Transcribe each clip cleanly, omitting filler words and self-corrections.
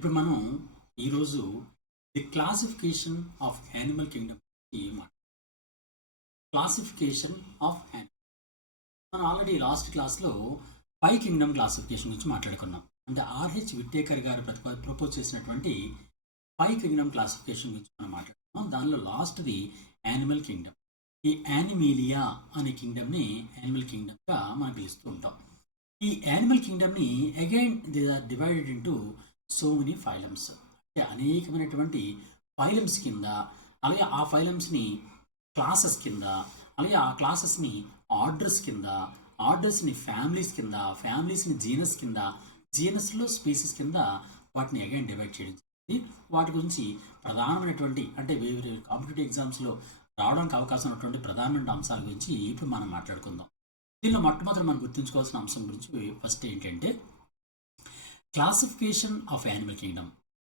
ఇప్పుడు మనం ఈరోజు the classification of animal Kingdom classification of animal. మనం ఆల్రెడీ లాస్ట్ క్లాస్లో 5 కింగ్డమ్ క్లాసిఫికేషన్ గురించి మాట్లాడుకున్నాం. అంటే ఆర్హెచ్ విట్టేకర్ గారు ప్రపోజ్ చేసినటువంటి 5 కింగ్డమ్ క్లాసిఫికేషన్ గురించి మనం మాట్లాడుకున్నాం. దానిలో లాస్ట్ది యానిమల్ కింగ్డమ్. ఈ యానిమీలియా అనే కింగ్డమ్ని యానిమల్ కింగ్డమ్గా మనం పిలుస్తూ ఉంటాం. ఈ యానిమల్ కింగ్డమ్ని again they are divided into so many phylums. అంటే అనేకమైనటువంటి ఫైలమ్స్ కింద, అలాగే ఆ ఫైలమ్స్ని క్లాసెస్ కింద, అలాగే ఆ క్లాసెస్ని ఆర్డర్స్ కింద, ఆర్డర్స్ని ఫ్యామిలీస్ కింద, ఫ్యామిలీస్ని జీనస్ కింద, జీనస్లో స్పీసీస్ కింద వాటిని అగైన్ డివైడ్ చేయడం జరిగింది. వాటి గురించి ప్రధానమైనటువంటి అంటే వేరే కాంపిటేటివ్ ఎగ్జామ్స్లో రావడానికి అవకాశం ఉన్నటువంటి ప్రధానమైన అంశాల గురించి ఇప్పుడు మనం మాట్లాడుకుందాం. దీనిలో మొట్టమొదటి మనం గుర్తుంచుకోవాల్సిన అంశం గురించి ఫస్ట్ ఏంటంటే classification of animal kingdom.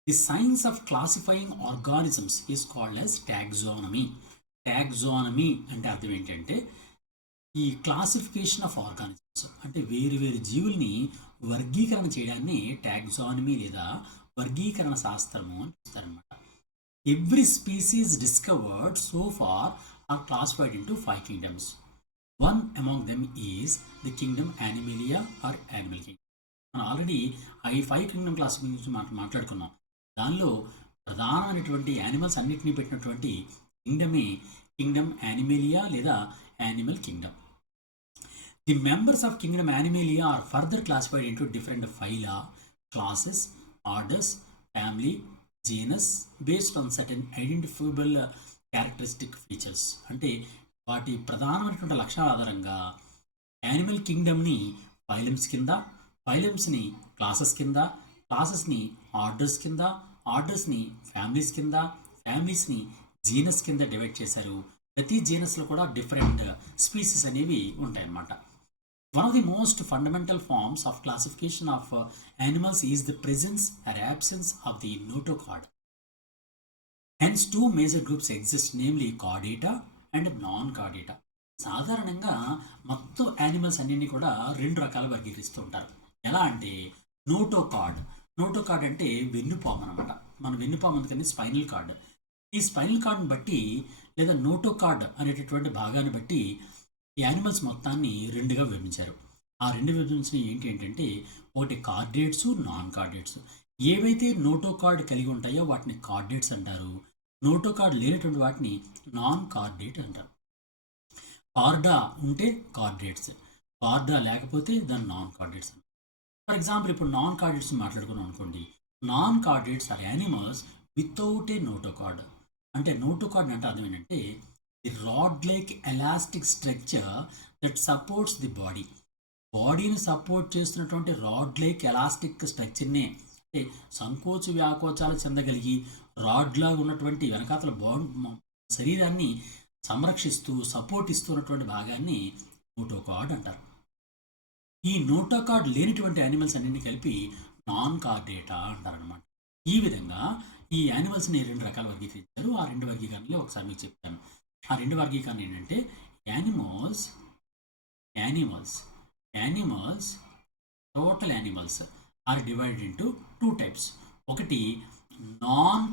The science of classifying organisms is called as taxonomy. Taxonomy అంటే అర్థం ఏంటంటే ఈ క్లాసిఫికేషన్ ఆఫ్ ఆర్గానిజమ్స్ అంటే వేరు వేరు జీవుల్ని వర్గీకరణ చేయడాన్ని టాక్సానమీ లేదా వర్గీకరణ శాస్త్రము అని పిలుస్తారనమాట. Every species discovered so far are classified into 5 kingdoms. One among them is the kingdom Animalia or Animal Kingdom. మనం ఆల్రెడీ ఈ 5 కింగ్డమ్ క్లాస్ గురించి మాట్లాడుకున్నాం. దానిలో ప్రధానమైనటువంటి యానిమల్స్ అన్నిటినీ పెట్టినటువంటి కింగ్డమే కింగ్డమ్ యానిమేలియా లేదా animal kingdom. The members of kingdom Animalia are further classified into different phyla, classes, orders, family, genus based on certain identifiable characteristic features. అంటే వాటి ప్రధానమైనటువంటి లక్షణాల ఆధారంగా యానిమల్ కింగ్డమ్ని ఫైలమ్స్ కింద, ఫైలమ్స్ని క్లాసెస్ కింద, క్లాసెస్ని ఆర్డర్స్ కింద, ఆర్డర్స్ని ఫ్యామిలీస్ కింద, ఫ్యామిలీస్ని జీనస్ కింద డివైడ్ చేశారు. ప్రతి జీనస్లో కూడా డిఫరెంట్ స్పీసీస్ అనేవి ఉంటాయన్నమాట. One of the most fundamental forms of classification of animals is the presence or absence of the notochord. Hence 2 major groups exist, namely Chordata and non Chordata. సాధారణంగా మొత్తం animals అన్నింటినీ కూడా 2 రకాలు వర్గీకరిస్తూ ఉంటారు. ఎలా అంటే నోటోకార్డ్. నోటోకార్డ్ అంటే వెన్నుపాము అనమాట. మన వెన్నుపాము అందుకని స్పైనల్ కార్డ్. ఈ స్పైనల్ కార్డ్ని బట్టి లేదా నోటోకార్డ్ అనేటటువంటి భాగాన్ని బట్టి ఈ యానిమల్స్ మొత్తాన్ని 2గా విభజించారు. ఆ 2 విభజించిన ఏంటంటే ఒకటి కార్డేట్స్, నాన్ కార్డేట్స్. ఏవైతే నోటోకార్డ్ కలిగి ఉంటాయో వాటిని కార్డేట్స్ అంటారు. నోటోకార్డ్ లేనటువంటి వాటిని నాన్ కార్డేట్ అంటారు. కార్డా ఉంటే కార్డేట్స్, కార్డా లేకపోతే దాన్ని నాన్ కార్డేట్స్ అంటారు. ఫర్ ఎగ్జాంపుల్ ఇప్పుడు నాన్ కార్డేట్స్ మాట్లాడుకున్నాం అనుకోండి. Non chordates are animals without a notochord. అంటే నోటోకార్డ్ అంటే అర్థం ఏంటంటే the rod like elastic structure that supports the body. బాడీని సపోర్ట్ చేస్తున్నటువంటి రాడ్ లైక్ ఎలాస్టిక్ స్ట్రక్చర్నే అంటే సంకోచ వ్యాకోచాలు చెందగలిగి రాడ్లాగా ఉన్నటువంటి వెనకాతల శరీరాన్ని సంరక్షిస్తూ సపోర్ట్ ఇస్తున్నటువంటి భాగాన్ని నోటోకార్డ్ అంటారు. ఈ నోటోకార్డ్ లేనిటువంటి యానిమల్స్ అన్నింటినీ కలిపి నాన్ కార్డేటా అంటారనమాట. ఈ విధంగా ఈ యానిమల్స్ని 2 రకాలు వర్గీకరించారు. ఆ 2 వర్గీకరణలు ఒకసారి మీకు చెప్తాను. ఆ 2 వర్గీకరణ ఏంటంటే animals total animals are divided into 2 types. ఒకటి నాన్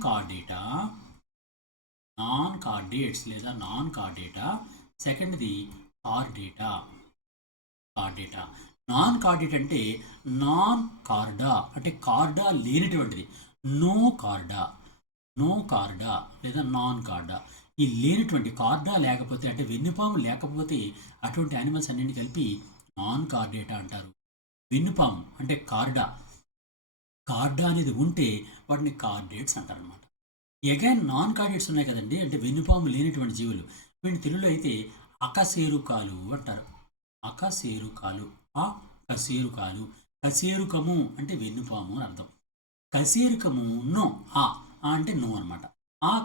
కార్డేట్స్ లేదా నాన్ కార్డేటా. సెకండ్ది కార్డేటా. నాన్ కార్డేట్ అంటే నాన్ కార్డా అంటే కార్డా లేనటువంటిది. నో కార్డా లేదా నాన్ కార్డా. ఈ లేనటువంటి కార్డా లేకపోతే అంటే వెన్నుపాము లేకపోతే అటువంటి యానిమల్స్ అన్నింటినీ కలిపి నాన్ కార్డేటా అంటారు. వెన్నుపాము అంటే కార్డా అనేది ఉంటే వాటిని కార్డేట్స్ అంటారనమాట. అగైన్ నాన్ కార్డేట్స్ ఉన్నాయి కదండి, అంటే వెన్నుపాము లేనటువంటి జీవులు. వీటిని తెలుగులో అయితే అకశేరుకాలు అంటారు. కశేరుకము అంటే వెన్నుపాము అని అర్థం. కశేరుకము నో అంటే నో అనమాట.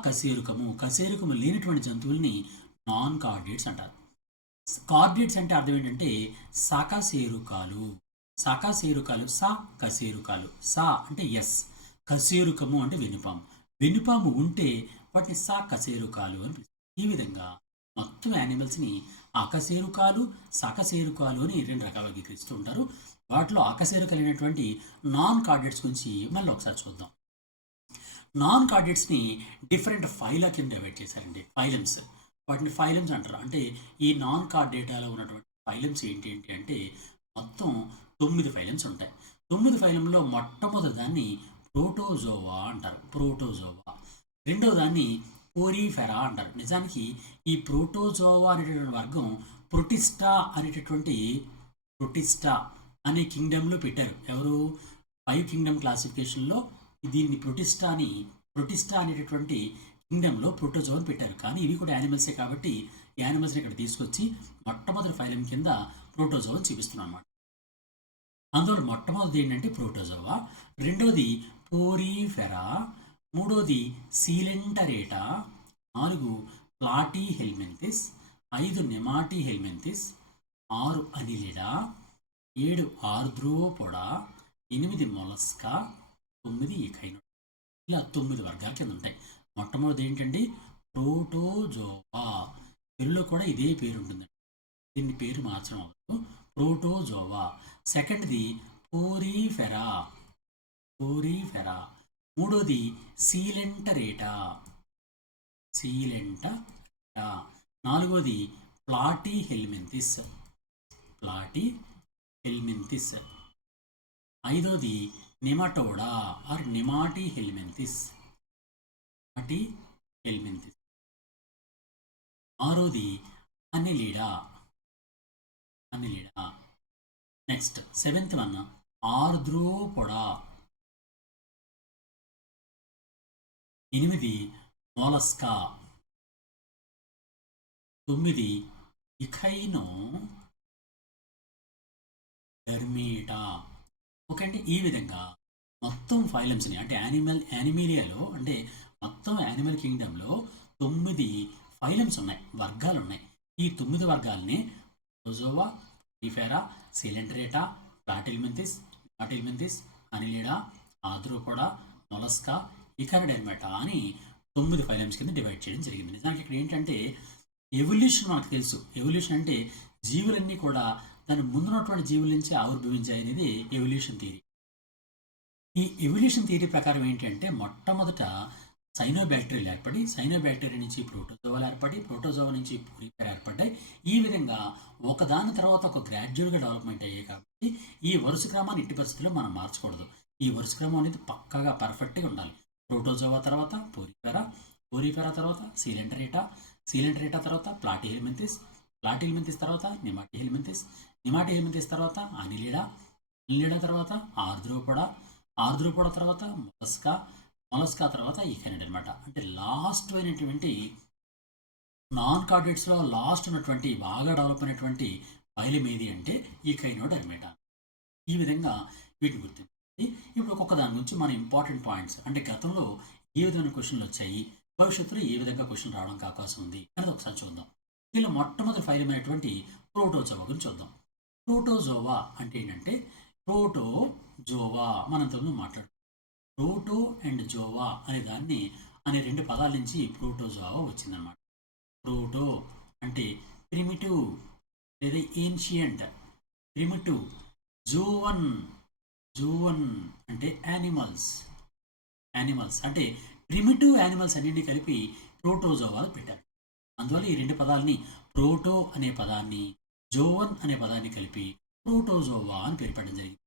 కశేరుకము లేనటువంటి జంతువుల్ని నాన్ కార్డేట్స్ అంటారు. కార్డేట్స్ అంటే అర్థం ఏంటంటే సకశేరుకాలు. కశేరుకాలు. అంటే ఎస్. కశేరుకము అంటే వెన్నుపాము ఉంటే వాటిని కశేరుకాలు అని పిలుస్తారు. ఈ విధంగా మొత్తం యానిమల్స్ని అకశేరుకాలు, సకశేరుకాలు అని 2 రకాలు వర్గీకరిస్తూ ఉంటారు. వాటిలో అకశేరుకాలైనటువంటి నాన్ కార్డేట్స్ గురించి మళ్ళీ ఒకసారి చూద్దాం. నాన్ కార్డేట్స్ని డిఫరెంట్ ఫైలా కింద డివైడ్ చేశారండి. ఫైలమ్స్, వాటిని ఫైలమ్స్ అంటారు. అంటే ఈ నాన్ కార్డేటాలో ఉన్నటువంటి ఫైలమ్స్ ఏంటి ఏంటి అంటే మొత్తం 9 ఫైలమ్స్ ఉంటాయి. 9 ఫైలంలో మొట్టమొదటి దాన్ని ప్రోటోజోవా అంటారు. ప్రోటోజోవా. రెండవ దాన్ని పోరీఫెరా అంటారు. నిజానికి ఈ ప్రోటోజోవా అనేటటువంటి వర్గం ప్రొటిస్టా అనే కింగ్డమ్లో పెట్టారు. ఎవరు? 5 కింగ్డమ్ క్లాసిఫికేషన్లో దీన్ని ప్రొటిస్టా అనేటటువంటి కింగ్డమ్లో ప్రోటోజోవా అని పెట్టారు. కానీ ఇవి కూడా యానిమల్సే కాబట్టి ఈ యానిమల్స్ని ఇక్కడ తీసుకొచ్చి మొట్టమొదటి ఫైలం కింద ప్రోటోజోవా చూపిస్తున్నాం అన్నమాట. అందులో మొట్టమొదటిది ఏంటంటే ప్రోటోజోవా, రెండవది పోరీఫెరా, మూడోది సీలెంటరేటా, 4 ప్లాటీ హెల్మెంతిస్, 5 నెమాటీ హెల్మెంతిస్, 6 అనిలిడా, 7 ఆర్ద్రోపోడా, 8 మొలస్కా, 9 ఇకైనోడా. ఇలా 9 వర్గాల కింద ఉంటాయి. మొట్టమొదటి ఏంటంటే ప్రోటోజోవా. తెలుగులో కూడా ఇదే పేరు ఉంటుందండి, దీన్ని పేరు మార్చడం అవ్వదు. ప్రోటోజోవా. సెకండ్ది పోరీఫెరా. మూడోది సీలెంటరేటా. నాలుగోది ప్లాటీ హెల్మెంతిస్. ఐదోది నెమటోడా ఆర్ నెమాటీ హెల్మెంతిస్. ఆరోది annelida. Next 7th one arthropoda. 8 mollusca. 9 echinodermata. Okay అండి. ఈ విధంగా మొత్తం ఫైలమ్స్ని అంటే యానిమేలియాలో అంటే మొత్తం యానిమల్ కింగ్డమ్లో 9 ఫైలమ్స్ ఉన్నాయి, వర్గాలు ఉన్నాయి. ఈ 9 వర్గాలని ప్రోటోజోవా, పోరీఫెరా, సీలెంటరేటా, ప్లాటిహెల్మింథిస్, అనిలిడా, ఆర్ద్రోపోడా, మొలస్కా, ఇకనోడెర్మేటా అని 9 ఫైలమ్స్ కింద డివైడ్ చేయడం జరిగింది. నిజానికి ఇక్కడ ఏంటంటే ఎవల్యూషన్ మనకు తెలుసు. ఎవల్యూషన్ అంటే జీవులన్నీ కూడా దాని ముందున్నటువంటి జీవుల నుంచి ఆవిర్భవించాయి అనేది ఎవల్యూషన్ థియరీ. ఈ ఎవల్యూషన్ థియరీ ప్రకారం ఏంటంటే మొట్టమొదట సైనోబ్యాక్టీరియాలు ఏర్పడి, సైనోబ్యాక్టీరియా నుంచి ప్రోటోజోవాలు ఏర్పడి, ప్రోటోజోవా నుంచి పోరీఫెరా ఏర్పడ్డాయి. ఈ విధంగా ఒకదాని తర్వాత ఒక గ్రాడ్యువల్గా డెవలప్మెంట్ అయ్యాయి. కాబట్టి ఈ వరుస క్రమాన్ని ఎట్టి పరిస్థితుల్లో మనం మార్చకూడదు. ఈ వరుస క్రమం అనేది పక్కాగా పర్ఫెక్ట్గా ఉండాలి. ప్రోటోజోవా తర్వాత పోరీఫెరా తర్వాత సీలెంటరేటా తర్వాత ప్లాటిహెల్మింథిస్ తర్వాత నెమాటీ హెల్మెంతిస్ తర్వాత అనిలిడా తర్వాత ఆర్ద్రోపోడా తర్వాత మొలస్కా తర్వాత ఇకైనోడా అనమాట. అంటే లాస్ట్ అయినటువంటి నాన్ కార్డేట్స్లో లాస్ట్ ఉన్నటువంటి బాగా డెవలప్ అయినటువంటి ఫైలం ఏది అంటే ఇకైనోడెర్మేటా. ఈ విధంగా వీటిని గుర్తించి ఇప్పుడు ఒక్కొక్క దాని గురించి మన ఇంపార్టెంట్ పాయింట్స్ అంటే గతంలో ఏ విధమైన క్వశ్చన్లు వచ్చాయి, భవిష్యత్తులో ఏ విధంగా క్వశ్చన్ రావడానికి అవకాశం ఉంది అనేది ఒకసారి చూద్దాం. దీనిలో మొట్టమొదటి ఫైలం అయినటువంటి ప్రోటోజోవా గురించి చూద్దాం. ప్రోటోజోవా అంటే ఏంటంటే మనం ఇంతకుముందు మాట్లాడుతాం. ప్రోటో అండ్ జోవా అనే 2 పదాల నుంచి ప్రోటోజోవా వచ్చిందనమాట. ప్రోటో అంటే ప్రిమిటివ్ లేదా ఏన్షియంట్, ప్రిమిటివ్. జోవన్ అంటే యానిమల్స్ అంటే ప్రిమిటివ్ యానిమల్స్ అన్నింటినీ కలిపి ప్రోటోజోవాలు పెట్టారు. అందువల్ల ఈ 2 పదాలని ప్రోటో అనే పదాన్ని, జోవన్ అనే పదాన్ని కలిపి ప్రోటోజోవా అని పేరు పెట్టడం జరిగింది.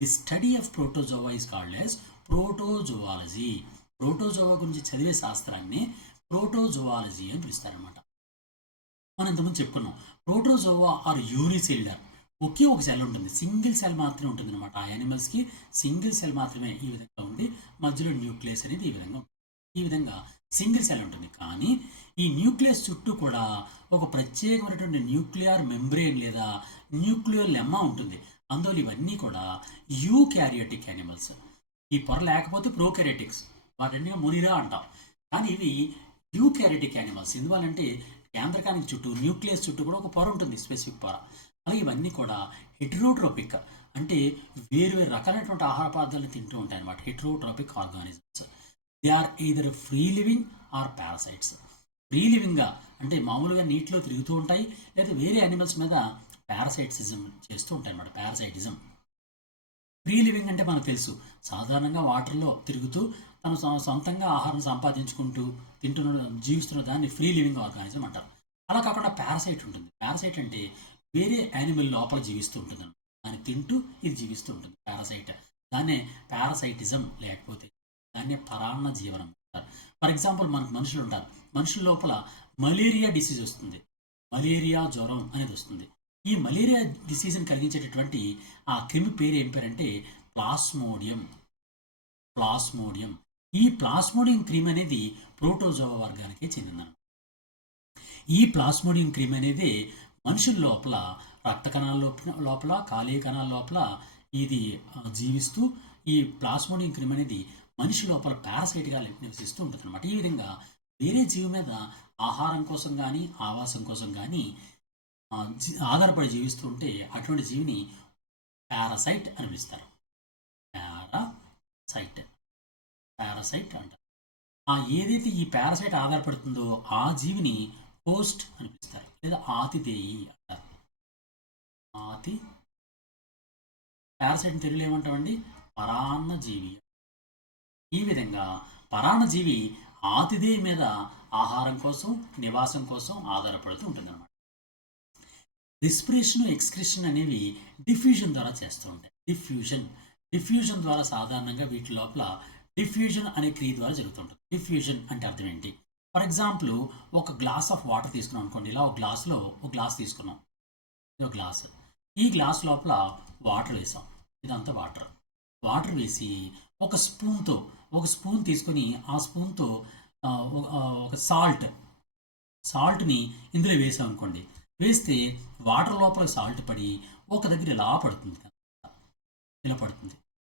The study of protozoa is called as protozoology. Protozoa గురించి చదివే శాస్త్రాన్ని ప్రోటోజోవాలజీ అని పిలుస్తారనమాట. మనం ఇంతకుముందు చెప్పుకున్నాం, ప్రోటోజోవా ఆర్ యూనిసెల్యులర్. ఒకే ఒక సెల్ ఉంటుంది, సింగిల్ సెల్ మాత్రమే ఉంటుంది అనమాట. ఆ యానిమల్స్కి సింగిల్ సెల్ మాత్రమే ఈ విధంగా ఉండి మధ్యలో న్యూక్లియస్ అనేది ఈ విధంగా సింగిల్ సెల్ ఉంటుంది. కానీ ఈ న్యూక్లియస్ చుట్టూ కూడా ఒక ప్రత్యేకమైనటువంటి న్యూక్లియర్ మెంబ్రెయిన్ లేదా న్యూక్లియర్ లెమ్మా ఉంటుంది. అందువల్ల ఇవన్నీ కూడా యూకారియోటిక్ యానిమల్స్. ఈ పొర లేకపోతే ప్రోకారియోటిక్స్, వాటిని మునిరా అంటాం. కానీ ఇవి యూకారియోటిక్ యానిమల్స్. ఎందువల్లంటే కేంద్రకానికి చుట్టూ న్యూక్లియస్ చుట్టూ కూడా ఒక పొర ఉంటుంది, స్పెసిఫిక్ పొర. అలాగే ఇవన్నీ కూడా హెటరోట్రోపిక్ అంటే వేరు రకాలైనటువంటి ఆహార పదార్థాలను తింటూ ఉంటాయి అన్నమాట. Heterotrophic organisms. They are either free living or parasites. Free లివింగ్గా అంటే మామూలుగా నీటిలో తిరుగుతూ ఉంటాయి, లేదా వేరే యానిమల్స్ మీద పారాసైటిజం చేస్తూ ఉంటాయి అన్నమాట. పారాసైటిజం. ఫ్రీ లివింగ్ అంటే మనకు తెలుసు, సాధారణంగా వాటర్లో తిరుగుతూ తను సొంతంగా ఆహారం సంపాదించుకుంటూ తింటున్న జీవిస్తున్న దాన్ని ఫ్రీ లివింగ్ ఆర్గానిజం అంటారు. అలా కాకుండా పారాసైట్ ఉంటుంది. పారాసైట్ అంటే వేరే యానిమల్ లోపల జీవిస్తూ ఉంటుంది, దాన్ని తింటూ ఇది జీవిస్తూ ఉంటుంది పారాసైట్. దాన్నే పారాసైటిజం లేకపోతే దాన్నే పరాన్న జీవనం అంటారు. ఫర్ ఎగ్జాంపుల్ మనకు మనుషులు ఉంటారు, మనుషుల లోపల మలేరియా డిసీజ్ వస్తుంది, మలేరియా జ్వరం అనేది వస్తుంది. ఈ మలేరియా డిసీజ్ని కలిగించేటటువంటి ఆ క్రిమి పేరు ఏం పేరంటే ప్లాస్మోడియం. ప్లాస్మోడియం. ఈ ప్లాస్మోడియం క్రిమి అనేది ప్రోటోజోవా వర్గానికే చెందిందన్నమాట. ఈ ప్లాస్మోడియం క్రిమి అనేది మనుషుల లోపల రక్త కణాల లోపల కాలేయ కణాల లోపల ఇది జీవిస్తూ ఈ ప్లాస్మోడియం క్రిమి అనేది మనిషి లోపల పారాసైట్గా నివసిస్తూ ఉంటుంది అనమాట. ఈ విధంగా వేరే జీవి మీద ఆహారం కోసం కానీ ఆవాసం కోసం కానీ ఆధారపడి జీవిస్తూ ఉంటే అటువంటి జీవిని పారాసైట్ అని పిలుస్తారు. పారాసైట్ అంటారు. ఏదైతే ఈ పారాసైట్ ఆధారపడుతుందో ఆ జీవిని హోస్ట్ అని పిలుస్తారు లేదా ఆతిథేయి అంటారు. పారాసైట్ తెలుగులో ఏమంటామండి? పరాన్న జీవి. ఈ విధంగా పరాన్న జీవి ఆతిథేయి మీద ఆహారం కోసం నివాసం కోసం ఆధారపడుతూ ఉంటుందన్నమాట. రెస్పిరేషన్ ఎక్స్క్రిషన్ అనేవి డిఫ్యూజన్ ద్వారా చేస్తూ ఉంటాయి. డిఫ్యూజన్ ద్వారా సాధారణంగా వీటి లోపల డిఫ్యూజన్ అనే క్రియ ద్వారా జరుగుతుంటుంది. డిఫ్యూజన్ అంటే అర్థం ఏంటి? ఫర్ ఎగ్జాంపుల్ ఒక గ్లాస్ ఆఫ్ వాటర్ తీసుకున్నాం అనుకోండి. ఇలా ఒక గ్లాస్ తీసుకున్నాం, ఇది ఒక గ్లాస్. ఈ గ్లాస్ లోపల వాటర్ వేసాం, ఇదంతా వాటర్ వేసి ఒక స్పూన్ తీసుకొని ఆ స్పూన్తో ఒక సాల్ట్ని ఇందులో వేసాం అనుకోండి. వేస్తే వాటర్ లోపల సాల్ట్ పడి ఒక దగ్గర ఇలా పడుతుంది.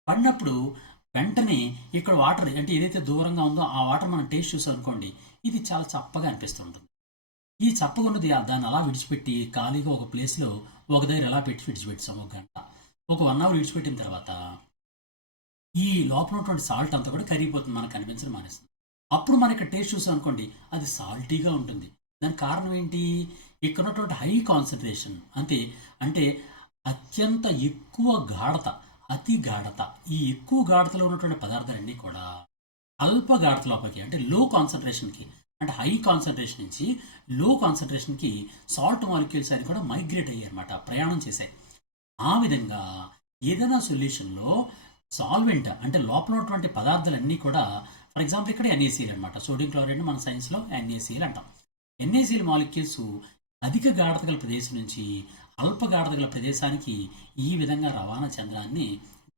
పడినప్పుడు వెంటనే ఇక్కడ వాటర్ అంటే ఏదైతే దూరంగా ఉందో ఆ వాటర్ మనం టేస్ట్ చూసాం అనుకోండి, ఇది చాలా చప్పగా అనిపిస్తుంటుంది. ఈ చప్పగా ఉన్నది దాన్ని అలా విడిచిపెట్టి ఖాళీగా ఒక ప్లేస్లో ఒక దగ్గర ఎలా విడిచిపెట్టాం ఒక గంట, ఒక 1 అవర్ విడిచిపెట్టిన తర్వాత ఈ లోపల ఉన్నటువంటి సాల్ట్ అంతా కూడా కరిగిపోతుంది, మనకు కనిపించడం మానేస్తుంది. అప్పుడు మనం ఇక్కడ టేస్ట్ చూసాం అనుకోండి, అది సాల్టీగా ఉంటుంది. దానికి కారణం ఏంటి? ఇక్కడ ఉన్నటువంటి హై కాన్సన్ట్రేషన్ అంటే అత్యంత ఎక్కువ గాఢత, అతి గాఢత. ఈ ఎక్కువ గాఢతలో ఉన్నటువంటి పదార్థాలన్నీ కూడా అల్ప గాఢత లోపలికి అంటే లో కాన్సన్ట్రేషన్కి, అంటే హై కాన్సన్ట్రేషన్ నుంచి లో కాన్సన్ట్రేషన్కి సాల్ట్ మాలిక్యూల్స్ అని కూడా మైగ్రేట్ అయ్యాయి అనమాట, ప్రయాణం చేశాయి. ఆ విధంగా ఏదైనా సొల్యూషన్లో సాల్వెంట్ అంటే లోపల ఉన్నటువంటి పదార్థాలన్నీ కూడా, ఫర్ ఎగ్జాంపుల్ ఇక్కడ NaCl అనమాట, సోడియం క్లోరైడ్ మన సైన్స్లో NaCl అంటాం. NaCl మాలిక్యూల్స్ అధిక గాఢత గల ప్రదేశం నుంచి అల్ప గాఢత గల ప్రదేశానికి ఈ విధంగా రవాణా చెందడాన్ని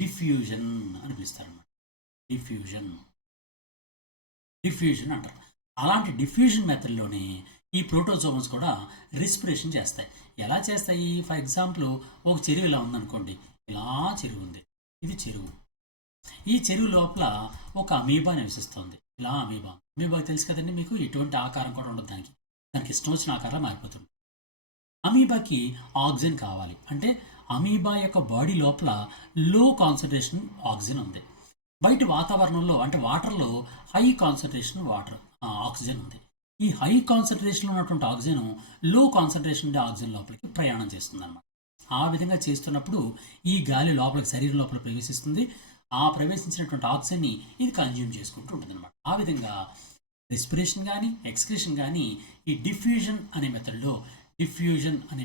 డిఫ్యూజన్ అని పిలుస్తారన్నమాట. డిఫ్యూజన్ అంటారు. అలాంటి డిఫ్యూజన్ మెథడ్లోనే ఈ ప్రోటోజోవన్స్ కూడా రెస్పిరేషన్ చేస్తాయి. ఎలా చేస్తాయి? ఫర్ ఎగ్జాంపుల్ ఒక చెరువు ఇలా ఉందనుకోండి, ఇలా చెరువు ఉంది, ఇది చెరువు. ఈ చెరువు లోపల ఒక అమీబా నివసిస్తుంది. ఇలా అమీబా తెలుసు కదండి మీకు, ఎటువంటి ఆకారం కూడా ఉండదు, దానికి ఇష్టం వచ్చిన ఆకారం మారిపోతుంది. అమీబాకి ఆక్సిజన్ కావాలి అంటే అమీబా యొక్క బాడీ లోపల లో కాన్సన్ట్రేషన్ ఆక్సిజన్ ఉంది. బయట వాతావరణంలో అంటే వాటర్లో హై కాన్సన్ట్రేషన్ ఆక్సిజన్ ఉంది. ఈ హై కాన్సన్ట్రేషన్లో ఉన్నటువంటి ఆక్సిజన్ లో కాన్సన్ట్రేషన్ ఉండే ఆక్సిజన్ లోపలికి ప్రయాణం చేస్తుంది అన్నమాట. ఆ విధంగా చేస్తున్నప్పుడు ఈ గాలి లోపలికి శరీరం లోపల ప్రవేశిస్తుంది. ఆ ప్రవేశించినటువంటి ఆక్సిజన్ని ఇది కన్జ్యూమ్ చేసుకుంటూ ఉంటుంది అనమాట. ఆ విధంగా రెస్పిరేషన్ కానీ ఎక్స్క్రిషన్ కానీ ఈ డిఫ్యూజన్ అనే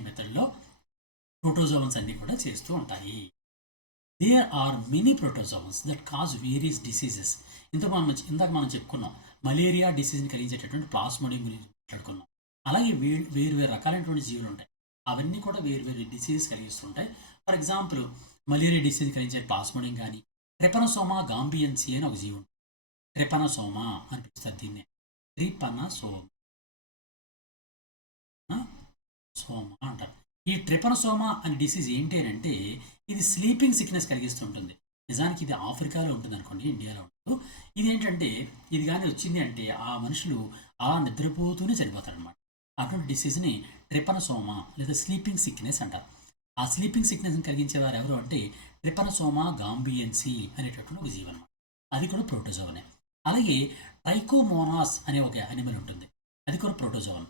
మెథడ్లో ప్రోటోజోవన్స్ అన్ని కూడా చేస్తూ ఉంటాయి. There are many protozoans that cause various diseases. ఇందాక మనం చెప్పుకున్నాం, మలేరియా డిసీజ్ని కలిగించేటటువంటి ప్లాస్మోడియం గురించి మాట్లాడుకున్నాం. అలాగే వేరు రకాలైనటువంటి జీవులు ఉంటాయి, అవన్నీ కూడా వేరు డిసీజెస్ కలిగిస్తుంటాయి. ఫర్ ఎగ్జాంపుల్ మలేరియా డిసీజ్ కలిగించే ప్లాస్మోడియం కానీ ట్రిపనోసోమా గాంబియన్సీ అని ఒక జీవి ఉంటుంది. ట్రిపనోసోమా అని పిలుస్తారు దీన్ని, సోమా అంటారు. ఈ ట్రిపనోసోమా అనే డిసీజ్ ఏంటి అంటే ఇది స్లీపింగ్ సిక్నెస్ కలిగిస్తుంటుంది. నిజానికి ఇది ఆఫ్రికాలో ఉంటుంది అనుకోండి, ఇండియాలో ఉండదు. ఇది ఏంటంటే ఇది కానీ వచ్చింది అంటే ఆ మనుషులు అలా నిద్రపోతూనే చనిపోతారనమాట. అటువంటి డిసీజ్ని ట్రిపనోసోమా లేదా స్లీపింగ్ సిక్నెస్ అంటారు. ఆ స్లీపింగ్ సిక్నెస్ని కలిగించేవారు ఎవరు అంటే ట్రిపనోసోమా గాంబియన్సీ అనేటటువంటి ఒక జీవనం, అది కూడా ప్రోటోజోవనే. అలాగే ట్రైకోమోనాస్ అనే ఒక యానిమల్ ఉంటుంది, అది కూడా ప్రోటోజోవన్.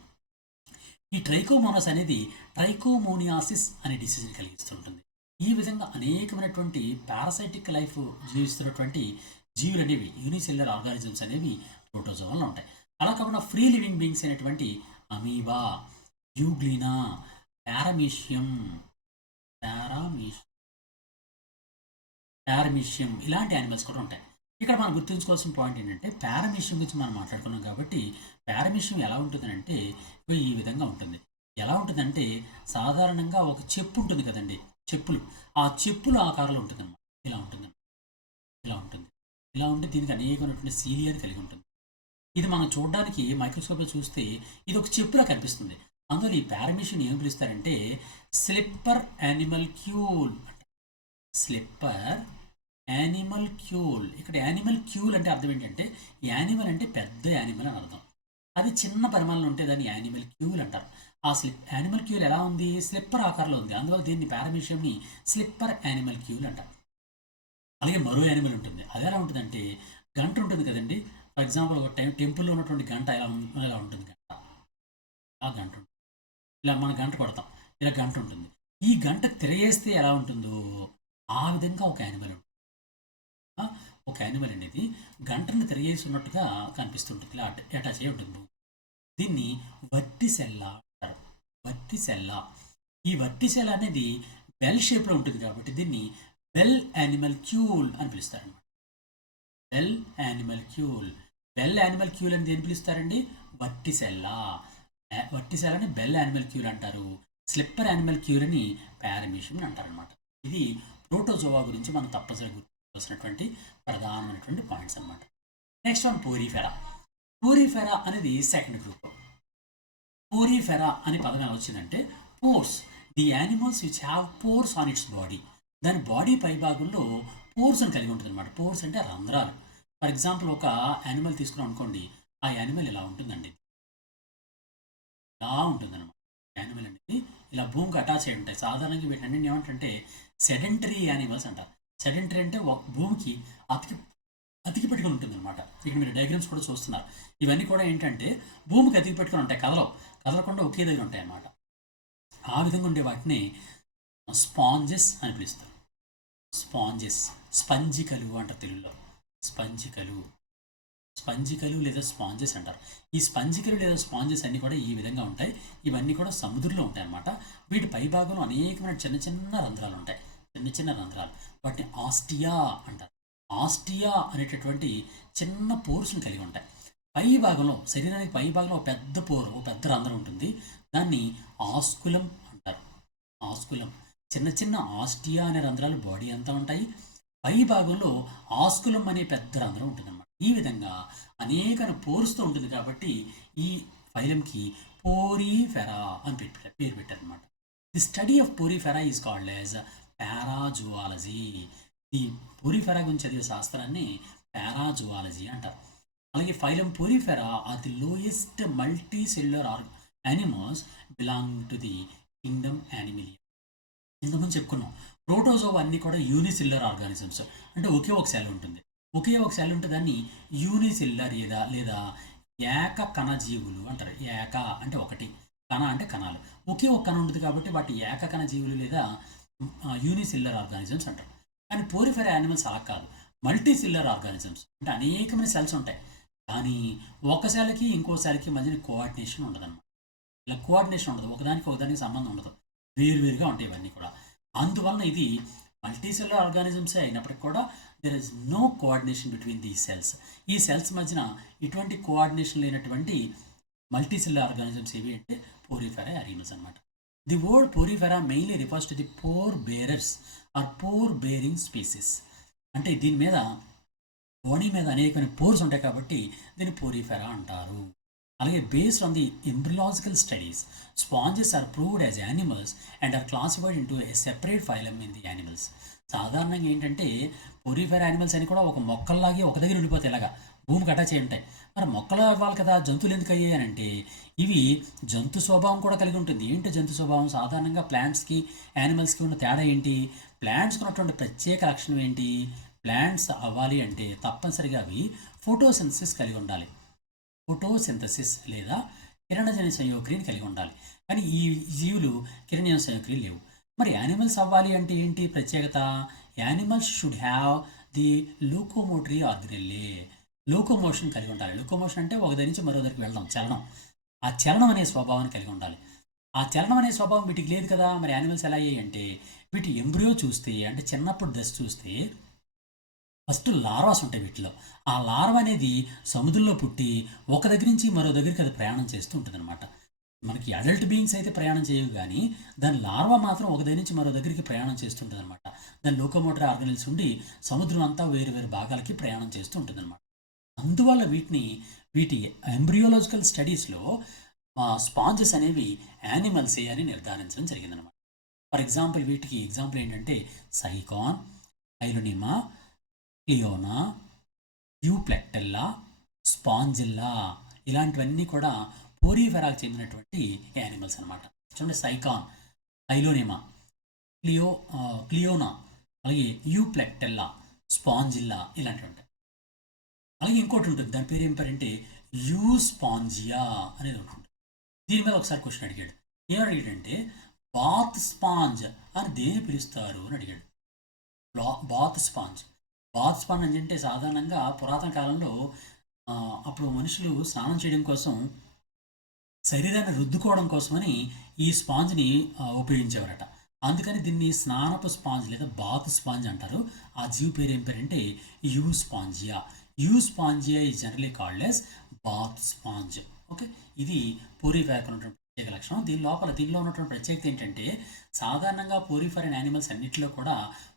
ఈ ట్రైకోమోనాస్ అనేది ట్రైకోమోనియాసిస్ అనే డిసీజ్ని కలిగిస్తుంటుంది. ఈ విధంగా అనేకమైనటువంటి పారాసైటిక్ లైఫ్ జీవిస్తున్నటువంటి జీవులు అనేవి యూనిసెల్యులర్ ఆర్గానిజమ్స్ అనేవి ప్రోటోజోవాల్లో ఉంటాయి. అలా కాకుండా ఫ్రీ లివింగ్ బీయింగ్స్ అయినటువంటి amoeba, euglena, paramecium paramecium paramecium ఇలాంటి యానిమల్స్ కూడా ఉంటాయి. ఇక్కడ మనం గుర్తుంచుకోవాల్సిన పాయింట్ ఏంటంటే పారమీషియం గురించి మనం మాట్లాడుకున్నాం కాబట్టి పారమీషియం ఎలా ఉంటుందంటే ఈ విధంగా ఉంటుంది. ఎలా ఉంటుందంటే సాధారణంగా ఒక చెప్పు ఉంటుంది కదండి, చెప్పులు, ఆ చెప్పుల ఆకారంలో ఉంటుంది అన్నమాట. ఇలా ఉంటుంది, ఇలా ఉంటుంది, ఇలా ఉంటే దీనికి అనేకమైనటువంటి సీలియాని కలిగి ఉంటుంది. ఇది మనం చూడడానికి మైక్రోస్కోప్లో చూస్తే ఇది ఒక చెప్పులా కనిపిస్తుంది. అందులో ఈ పారమీషియం ఏం పిలుస్తారంటే slipper animalcule. Slipper animalcule. ఇక్కడ యానిమల్ క్యూల్ అంటే అర్థం ఏంటంటే యానిమల్ అంటే పెద్ద యానిమల్ అని అర్థం. అది చిన్న పరిమాణంలో ఉంటే దాన్ని యానిమల్ క్యూల్ అంటారు. ఆ యానిమల్ క్యూల్ ఎలా ఉంది, స్లిప్పర్ ఆకారంలో ఉంది, అందువల్ల దీన్ని పారమీషియంని స్లిప్పర్ యానిమల్ క్యూల్ అంటారు. అలాగే మరో యానిమల్ ఉంటుంది, అది ఎలా ఉంటుందంటే గంట ఉంటుంది కదండి. ఫర్ ఎగ్జాంపుల్ ఒక టెంపుల్లో ఉన్నటువంటి గంట ఎలా ఉంటుంది, గంట ఆ గంట ఉంటుంది. ఇలా మన గంట కొడతాం, ఇలా గంట ఉంటుంది. ఈ గంట తిరగేస్తే ఎలా ఉంటుందో ఆ విధంగా ఒక యానిమల్ ఉంటుంది. ఒక యానిమల్ అనేది గంటను తిరిగేసి ఉన్నట్టుగా కనిపిస్తుంటుంది, ఇలా అటాచ్ అయ్యి ఉంటుంది. దీన్ని వర్టిసెల్లా అంటారు. వర్టిసెల్లా. ఈ వర్టిసెల్లా అనేది బెల్ షేప్లో ఉంటుంది కాబట్టి దీన్ని బెల్ యానిమల్ క్యూల్ అని పిలుస్తారు అనమాట. Bell animal cool. Bell animal cool అని దేని పిలుస్తారండి, వర్టిసెల్లా. వర్టిసెల్లాని బెల్ యానిమల్ క్యూల్ అంటారు. స్లిప్పర్ యానిమల్ క్యూల్ అని పారమీషియం అంటారు అనమాట. ఇది ప్రోటోజోవా గురించి మనం తప్పనిసరిగా గుర్తుకోవాల్సినటువంటి ప్రధానమైనటువంటి పాయింట్స్ అనమాట. Next one Porifera. పోరిఫెరా అనేది సెకండ్ గ్రూప్. పోరిఫెరా అనే పదం ఎలా వచ్చిందంటే pores. The animals which have pores on it's body. దాని బాడీ పై భాగంలో పోర్స్ అని కలిగి ఉంటుంది అనమాట. పోర్స్ అంటే రంధ్రాలు. ఫర్ ఎగ్జాంపుల్ ఒక యానిమల్ తీసుకున్నాం అనుకోండి, ఆ యానిమల్ ఇలా ఉంటుందండి, ఇలా ఉంటుందన్నమాట. యానిమల్ అనేది ఇలా భూమికి అటాచ్ అయి ఉంటాయి. సాధారణంగా వీటిని ఏమంటే సెడెంటరీ యానిమల్స్ అంటారు. సెడెంటరీ అంటే భూమికి అతికి పెట్టుకుని ఉంటుంది అనమాట. ఇక్కడ మీరు డయాగ్రామ్స్ కూడా చూస్తున్నారు. ఇవన్నీ కూడా ఏంటంటే భూమికి అతికి పెట్టుకుని ఉంటాయి, కదలకుండా ఒకే దగ్గర ఉంటాయి అన్నమాట. ఆ విధంగా ఉండే వాటిని స్పాంజెస్ అని పిలుస్తారు. స్పాంజెస్, స్పంజికలు అంటారు తెలుగులో. స్పంజికలు లేదా స్పాంజెస్ అంటారు. ఈ స్పంజికలు లేదా స్పాంజెస్ అన్నీ కూడా ఈ విధంగా ఉంటాయి. ఇవన్నీ కూడా సముద్రంలో ఉంటాయి అన్నమాట. వీటి పై భాగంలో అనేకమైన చిన్న చిన్న రంధ్రాలు ఉంటాయి, చిన్న రంధ్రాలు. వాటిని ఆస్టియా అంటారు. ఆస్టియా అనేటటువంటి చిన్న పోర్స్ని కలిగి ఉంటాయి. పై భాగంలో, శరీరానికి పై భాగంలో ఒక పెద్ద పోరు, ఒక పెద్ద రంధ్రం ఉంటుంది. దాన్ని ఆస్కులం అంటారు. ఆస్కులం. చిన్న చిన్న ఆస్టియా అనే రంధ్రాలు బాడీ అంతా ఉంటాయి. పై భాగంలో ఆస్కులం అనే పెద్ద రంధ్రం ఉంటుందన్నమాట. ఈ విధంగా అనేక పోర్స్తో ఉంటుంది కాబట్టి ఈ ఫైలంకి పోరిఫెరా అని పేరు పెట్టారనమాట. The study of porifera is called as parazoology. ఈ పోరిఫెరా గురించి చదివే శాస్త్రాన్ని పారాజువాలజీ అంటారు. అలాగే phylum porifera are the lowest multicellular animals belong to the kingdom animalia. ఇంతకుముందు చెప్పుకున్నాం, ప్రోటోజోవా అన్నీ కూడా యూనిసెల్యులర్ ఆర్గానిజమ్స్. అంటే ఒకే ఒక సెల్ ఉంటుంది, దాన్ని యూనిసెల్యులర్ లేదా ఏక కణజీవులు అంటారు. ఏక అంటే ఒకటి, కణ అంటే కణాలు. ఒకే ఒక కణ ఉంటుంది కాబట్టి వాటి ఏక కణజీవులు లేదా యూనిసెల్యులర్ ఆర్గానిజమ్స్ అంటారు. కానీ పోరిఫెరా యానిమల్స్ అలా కాదు, మల్టీ సెల్యులర్ ఆర్గానిజమ్స్. అంటే అనేకమైన సెల్స్ ఉంటాయి, కానీ ఒక సెల్కి ఇంకో సెల్కి మధ్యన కోఆర్డినేషన్ ఉండదన్నమాట. ఇలా కోఆర్డినేషన్ ఉండదు, ఒకదానికి సంబంధం ఉండదు, వేరువేరుగా ఉంటాయి ఇవన్నీ కూడా. అందువలన ఇది మల్టీ సెల్యులర్ ఆర్గానిజమ్సే అయినప్పటికీ కూడా there is no coordination between the cells. ఈ సెల్స్ మధ్యన ఇటువంటి కోఆర్డినేషన్ లేనటువంటి మల్టీ సెల్యులర్ ఆర్గానిజమ్స్ ఏవి అంటే పోరిఫెరా యానిమల్స్ అనమాట. The word Porifera mainly refers to the pore bearers or pore bearing species. అంటే దీని మీద బాడీ మీద అనేకమైన పోర్స్ ఉంటాయి కాబట్టి దీన్ని పోరిఫెరా అంటారు. అలాగే based on the embryological studies, sponges are proved as animals and are classified into a separate phylum in the animals. సాధారణంగా ఏంటంటే పోరిఫెరా యానిమల్స్ అని కూడా ఒక మొక్కల్లాగే ఒక దగ్గర ఉండిపోతాయి, ఇలాగా భూమికి అటాచ్ అయి ఉంటాయి. మరి మొక్కలు అవ్వాలి కదా, జంతువులు ఎందుకు అయ్యాయి అని అంటే ఇవి జంతు స్వభావం కూడా కలిగి ఉంటుంది. ఏంటి జంతు స్వభావం? సాధారణంగా ప్లాంట్స్కి యానిమల్స్కి ఉన్న తేడా ఏంటి? ప్లాంట్స్కి ఉన్నటువంటి ప్రత్యేక లక్షణం ఏంటి? ప్లాంట్స్ అవ్వాలి అంటే తప్పనిసరిగా అవి ఫోటోసింథసిస్ కలిగి ఉండాలి. ఫోటోసింథసిస్ లేదా కిరణజన్య సంయోక్రియని కలిగి ఉండాలి. కానీ ఈ జీవులు కిరణజన్య సంయోక్రియలు లేవు. మరి యానిమల్స్ అవ్వాలి అంటే ఏంటి ప్రత్యేకత? Animals should have the locomotory organelle. Locomotion కలిగి ఉండాలి. లోకోమోషన్ అంటే ఒక దగ్గర నుంచి మరో దగ్గరికి వెళ్ళడం, చలనం. ఆ చలనం అనే స్వభావాన్ని కలిగి ఉండాలి. ఆ చలనం అనే స్వభావం వీటికి లేదు కదా. మరి యానిమల్స్ ఎలా అయ్యాయి అంటే, వీటి ఎంబ్రియో చూస్తే, అంటే చిన్నప్పుడు దశ చూస్తే ఫస్ట్ లార్వాస్ ఉంటాయి వీటిలో. ఆ లార్వ అనేది సముద్రంలో పుట్టి ఒక దగ్గర నుంచి మరో దగ్గరికి అది ప్రయాణం చేస్తూ ఉంటుంది అనమాట. మనకి అడల్ట్ బీయింగ్స్ అయితే ప్రయాణం చేయవు, కానీ దాని లార్వా మాత్రం ఒక దగ్గర నుంచి మరో దగ్గరికి ప్రయాణం చేస్తుంటుంది అనమాట. దాని లోకోమోటరీ ఆర్గనల్స్ ఉండి సముద్రం అంతా వేరు వేరు భాగాలకి ప్రయాణం చేస్తూ ఉంటుంది అనమాట. అందువల్ల వీటి ఎంబ్రియోలాజికల్ స్టడీస్లో స్పాంజెస్ అనేవి యానిమల్సే అని నిర్ధారించడం జరిగిందనమాట. ఫర్ ఎగ్జాంపుల్ వీటికి ఎగ్జాంపుల్ ఏంటంటే సైకాన్, హైలోనిమా, క్లియోనా, యూప్లెక్టెల్లా, స్పాంజిల్లా, ఇలాంటివన్నీ కూడా పోరీఫెరాకు చెందినటువంటి యానిమల్స్ అనమాట. చూడండి, సైకాన్, హైలోనిమా, క్లియోనా, అలాగే యూప్లెక్టెల్లా, స్పాంజిల్లా ఇలాంటివి ఉంటాయి. అలాగే ఇంకోటి ఉంటుంది, దాని పేరు ఏం పేరంటే యూస్పాంజియా అనేది ఉంటుంది. దీని మీద ఒకసారి క్వశ్చన్ అడిగాడు. ఏమని అడిగాడంటే బాత్ స్పాంజ్ అని దేని పిలుస్తారు అని అడిగాడు. Bath sponge. బాత్ స్పాంజ్ అంటే సాధారణంగా పురాతన కాలంలో అప్పుడు మనుషులు స్నానం చేయడం కోసం, శరీరాన్ని రుద్దుకోవడం కోసమని ఈ స్పాంజ్ని ఉపయోగించేవారట. అందుకని దీన్ని స్నానపు స్పాంజ్ లేదా బాత్ స్పాంజ్ అంటారు. ఆ జీవి పేరు ఏం పేరంటే euspongia. Euspongia is generally called as bath sponge. Okay, ఇది పోరీఫెరాకు ఉన్నటువంటి ప్రత్యేక లక్షణం. దీనిలో ఉన్నటువంటి ప్రత్యేకత ఏంటంటే, సాధారణంగా పోరీఫెరన్ యానిమల్స్ అన్నింటిలో కూడా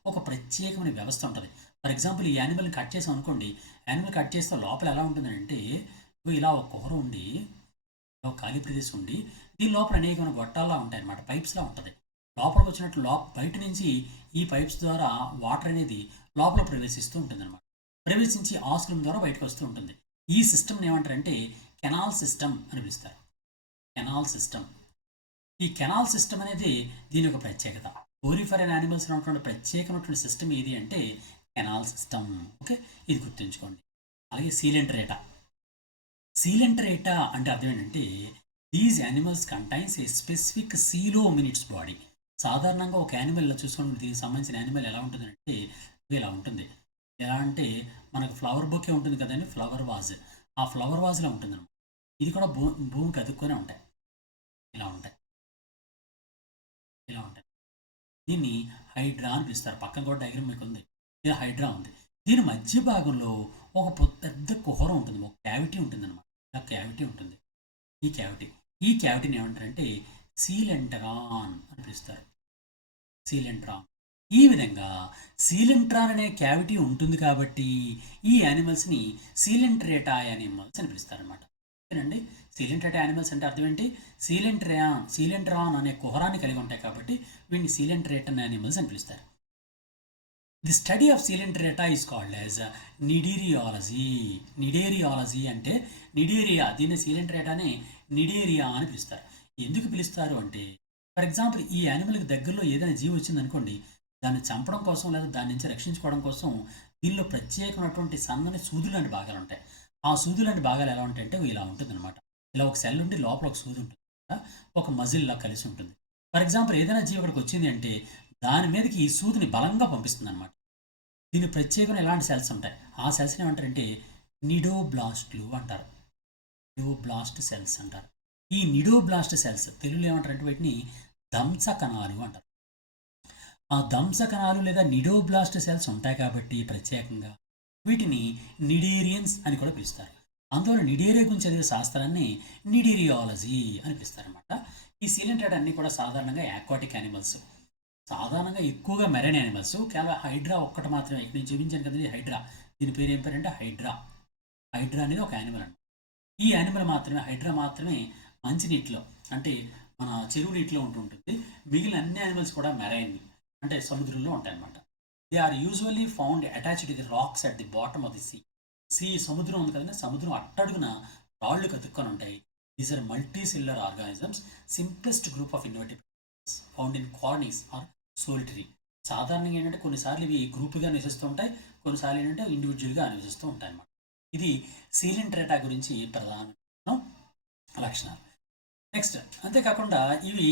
ఒక ప్రత్యేకమైన వ్యవస్థ ఉంటుంది. ఫర్ ఎగ్జాంపుల్, ఈ యానిమల్ని కట్ చేసాం అనుకోండి, యానిమల్ కట్ చేస్తే లోపల ఎలా ఉంటుందంటే, ఇలా ఒక కుహర ఉండి, ఒక ఖాళీ ప్రదేశం ఉండి, దీని లోపల అనేకమైన గొట్టాల్లా ఉంటాయి అన్నమాట, పైప్స్లా ఉంటుంది. లోపలికి వచ్చినట్లు బయట నుంచి ఈ పైప్స్ ద్వారా వాటర్ అనేది లోపల ప్రవేశిస్తూ ఉంటుంది అనమాట. ప్రవేశించి ఆస్కులం ద్వారా బయటకు వస్తూ ఉంటుంది. ఈ సిస్టమ్ని ఏమంటారంటే కెనాల్ సిస్టమ్ అని పిలుస్తారు. Canal system. ఈ కెనాల్ సిస్టమ్ అనేది దీని యొక్క ప్రత్యేకత. పోరీఫెరన్ యానిమల్స్ ఉన్నటువంటి ప్రత్యేకమైనటువంటి సిస్టమ్ ఏది అంటే కెనాల్ సిస్టమ్. ఓకే, ఇది గుర్తుంచుకోండి. అలాగే సీలెంటరేటా. సీలెంటరేటా అంటే అర్థం ఏంటంటే, these animals contains a specific సీలోమినిట్స్ బాడీ. సాధారణంగా ఒక యానిమల్ ఇలా చూసుకోండి, దీనికి సంబంధించిన యానిమల్ ఎలా ఉంటుంది అంటే ఇలా ఉంటుంది. ఎలా అంటే మనకు ఫ్లవర్ బొకే ఉంటుంది కదండి, ఫ్లవర్ వాజ్. ఆ ఫ్లవర్ వాజ్లో ఉంటుంది అనమాట. ఇది కూడా భూమికి అతుక్కొనే ఉంటాయి. ఇలా ఉంటాయి, ఇలా ఉంటాయి. దీన్ని హైడ్రా అని పిలుస్తారు. పక్కన కూడా డయాగ్రామ్ మీకు ఉంది. ఇది హైడ్రా ఉంది. దీని మధ్య భాగంలో ఒక పెద్ద కుహరం ఉంటుంది, ఒక క్యావిటీ ఉంటుంది అనమాట. ఇలా క్యావిటీ ఉంటుంది. ఈ క్యావిటీని ఏమంటారంటే సీలెంటరాన్ అని పిలుస్తారు. సీలెంట్రాన్. ఈ విధంగా సీలెంట్రాన్ అనే క్యావిటీ ఉంటుంది కాబట్టి ఈ యానిమల్స్ని సీలెంటరేటా యానిమల్స్ అని పిలుస్తారనమాట. ఓకేనండి. సీలెంటరేటా యానిమల్స్ అంటే అర్థం ఏంటి? సీలెంట్రాన్ అనే కుహరాన్ని కలిగి ఉంటాయి కాబట్టి వీటిని సీలెంటరేటన్ యానిమల్స్ అని పిలుస్తారు. The study of coelenterata is called as cnidariology. Cnidariology అంటే నిడేరియా, దీన్ని సీలెంటరేటానే నిడేరియా అని పిలుస్తారు. ఎందుకు పిలుస్తారు అంటే, ఫర్ ఎగ్జాంపుల్, ఈ యానిమల్కి దగ్గరలో ఏదైనా జీవి వచ్చిందనుకోండి, దాన్ని చంపడం కోసం లేదా దాని నుంచి రక్షించుకోవడం కోసం దీనిలో ప్రత్యేకమైనటువంటి సన్నని సూదులు లాంటి భాగాలు ఉంటాయి. ఆ సూదులు లాంటి భాగాలు ఎలా ఉంటాయంటే ఇలా ఉంటుంది అనమాట. ఇలా ఒక సెల్ ఉండి లోపల ఒక సూది ఉంటుంది, ఒక మజిల్లా కలిసి ఉంటుంది. ఫర్ ఎగ్జాంపుల్, ఏదైనా జీవి అక్కడికి వచ్చింది అంటే దాని మీదకి ఈ సూదిని బలంగా పంపిస్తుంది అనమాట. దీని ప్రత్యేకమైన ఎలాంటి సెల్స్ ఉంటాయి, ఆ సెల్స్ని ఏమంటారంటే నిడోబ్లాస్ట్లు అంటారు. నిడోబ్లాస్ట్ సెల్స్ అంటారు. ఈ నిడోబ్లాస్ట్ సెల్స్ తెలుగులో ఏమంటారంటే వీటిని దంస కణాలు అంటారు. ఆ దంస కణాలు లేదా నిడోబ్లాస్ట్ సెల్స్ ఉంటాయి కాబట్టి ప్రత్యేకంగా వీటిని నిడేరియన్స్ అని కూడా పిలుస్తారు. అందువల్ల నిడేరియా గురించి చదివే శాస్త్రాన్ని నిడేరియాలజీ అని పిలుస్తారనమాట. ఈ సీలెంటరేటా అన్ని కూడా సాధారణంగా ఆక్వాటిక్ యానిమల్స్, సాధారణంగా ఎక్కువగా మెరైన్ యానిమల్స్. కేవలం హైడ్రా ఒక్కటి మాత్రమే, ఇక్కడ నేను చూపించాను కదండి హైడ్రా, దీని పేరు ఏం పేరంటే హైడ్రా. హైడ్రా అనేది ఒక యానిమల్ అండి. ఈ యానిమల్ మాత్రమే, హైడ్రా మాత్రమే మంచినీటిలో అంటే మన చెరువు నీటిలో ఉంటుంటుంది. మిగిలిన అన్ని యానిమల్స్ కూడా మెరైన్ అంటే సముద్రంలో ఉంటాయి అన్నమాట. They are usually found attached to the rocks at the bottom of the sea. సముద్రం ఉంది కదండి, సముద్రం అట్టడుగున రాళ్ళు కతుక్కొని ఉంటాయి. These are multicellular organisms, simplest group of invertebrates found in colonies or solitary. సాధారణంగా ఏంటంటే కొన్నిసార్లు ఇవి గ్రూప్గా నివసిస్తూ ఉంటాయి, కొన్నిసార్లు ఏంటంటే ఇండివిజువల్గా నివసిస్తూ ఉంటాయి అన్నమాట. ఇది సీలెంటరేటా గురించి ప్రధాన లక్షణాలు. నెక్స్ట్, అంతేకాకుండా ఇవి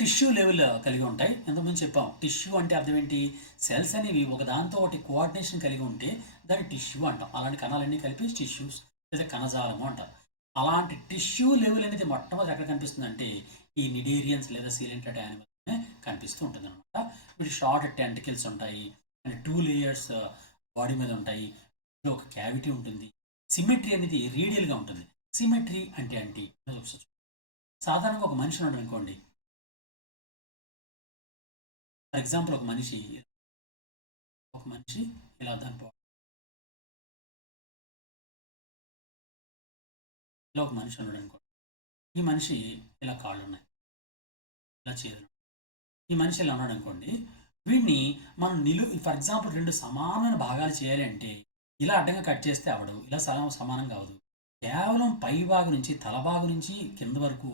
టిష్యూ లెవెల్ కలిగి ఉంటాయి. ఇంతకుముందు చెప్పాం. టిష్యూ అంటే అర్థం ఏంటి? సెల్స్ అనేవి ఒక దాంతో ఒకటి కోఆర్డినేషన్ కలిగి ఉంటే దాన్ని టిష్యూ అంటాం. అలాంటి కణాలన్నీ కలిపి టిష్యూస్ లేదా కణజాలము అంటారు. అలాంటి టిష్యూ లెవెల్ అనేది మొట్టమొదటి ఎక్కడ కనిపిస్తుందంటే ఈ నిడేరియన్స్ లేదా సీలెంటెడ్ యానిమల్స్నే కనిపిస్తూ ఉంటుంది అనమాట. వీటి షార్ట్ టెంటికల్స్ ఉంటాయి అండ్ 2 లేయర్స్ బాడీ మీద ఉంటాయి. ఒక క్యావిటీ ఉంటుంది. సిమెట్రీ అనేది రేడియల్గా ఉంటుంది. సిమెట్రీ అంటే ఏంటి? సాధారణంగా ఒక మనిషి ఉన్నాడు అనుకోండి. ఫర్ ఎగ్జాంపుల్ ఒక మనిషి ఇలా దాని ఇలా ఒక మనిషి ఉన్నాడు అనుకోండి. ఈ మనిషి ఇలా కాళ్ళు ఉన్నాయి, ఇలా చేతులు. ఈ మనిషి ఇలా ఉన్నాడు అనుకోండి. వీడిని మనం ఫర్ ఎగ్జాంపుల్ 2 సమానమైన భాగాలు చేయాలి అంటే ఇలా అడ్డంగా కట్ చేస్తే అవడు, ఇలా సమానంగా అవదు. కేవలం పై భాగం నుంచి తల భాగం నుంచి కింద వరకు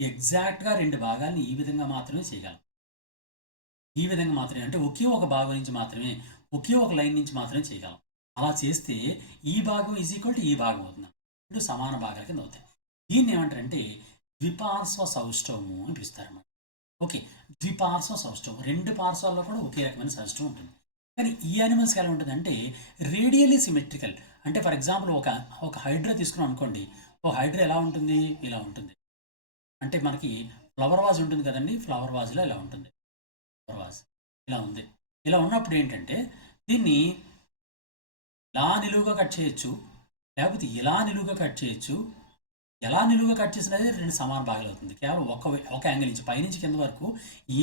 ఎగ్జాక్ట్గా 2 భాగాల్ని ఈ విధంగా మాత్రమే చేయగలం. ఈ విధంగా మాత్రమే, అంటే ఒకే ఒక భాగం నుంచి మాత్రమే, ఒకే ఒక లైన్ నుంచి మాత్రమే చేయగలం. అలా చేస్తే ఈ భాగం ఈజ్ ఈక్వల్ టు ఈ భాగం అవుతుంది. 2 సమాన భాగాల కింద అవుతాయి. దీన్ని ఏమంటారంటే ద్విపార్శ్వ సౌష్ఠవము అని పిలుస్తారన్నమాట. ఓకే, ద్విపార్శ్వ సౌష్ఠవం, 2 పార్శ్వాల్లో కూడా ఒకే రకమైన సౌష్ఠవం ఉంటుంది. కానీ ఈ యానిమల్స్కి ఎలా ఉంటుంది అంటే రేడియల్లీ సిమెట్రికల్. అంటే ఫర్ ఎగ్జాంపుల్ ఒక హైడ్రా తీసుకున్నాం అనుకోండి. ఒక హైడ్రా ఎలా ఉంటుంది? ఇలా ఉంటుంది. అంటే మనకి ఫ్లవర్ వాజ్ ఉంటుంది కదండి, ఫ్లవర్ వాజ్లో ఇలా ఉంటుంది. ఫ్లవర్ వాజ్ ఇలా ఉంది. ఇలా ఉన్నప్పుడు ఏంటంటే దీన్ని ఇలా నిలువుగా కట్ చేయొచ్చు, లేకపోతే ఇలా నిలువుగా కట్ చేయొచ్చు. ఎలా నిలువుగా కట్ చేసినది 2 సమాన భాగాలు అవుతుంది. కేవలం ఒక యాంగిల్ నుంచి పైనుంచి కింద వరకు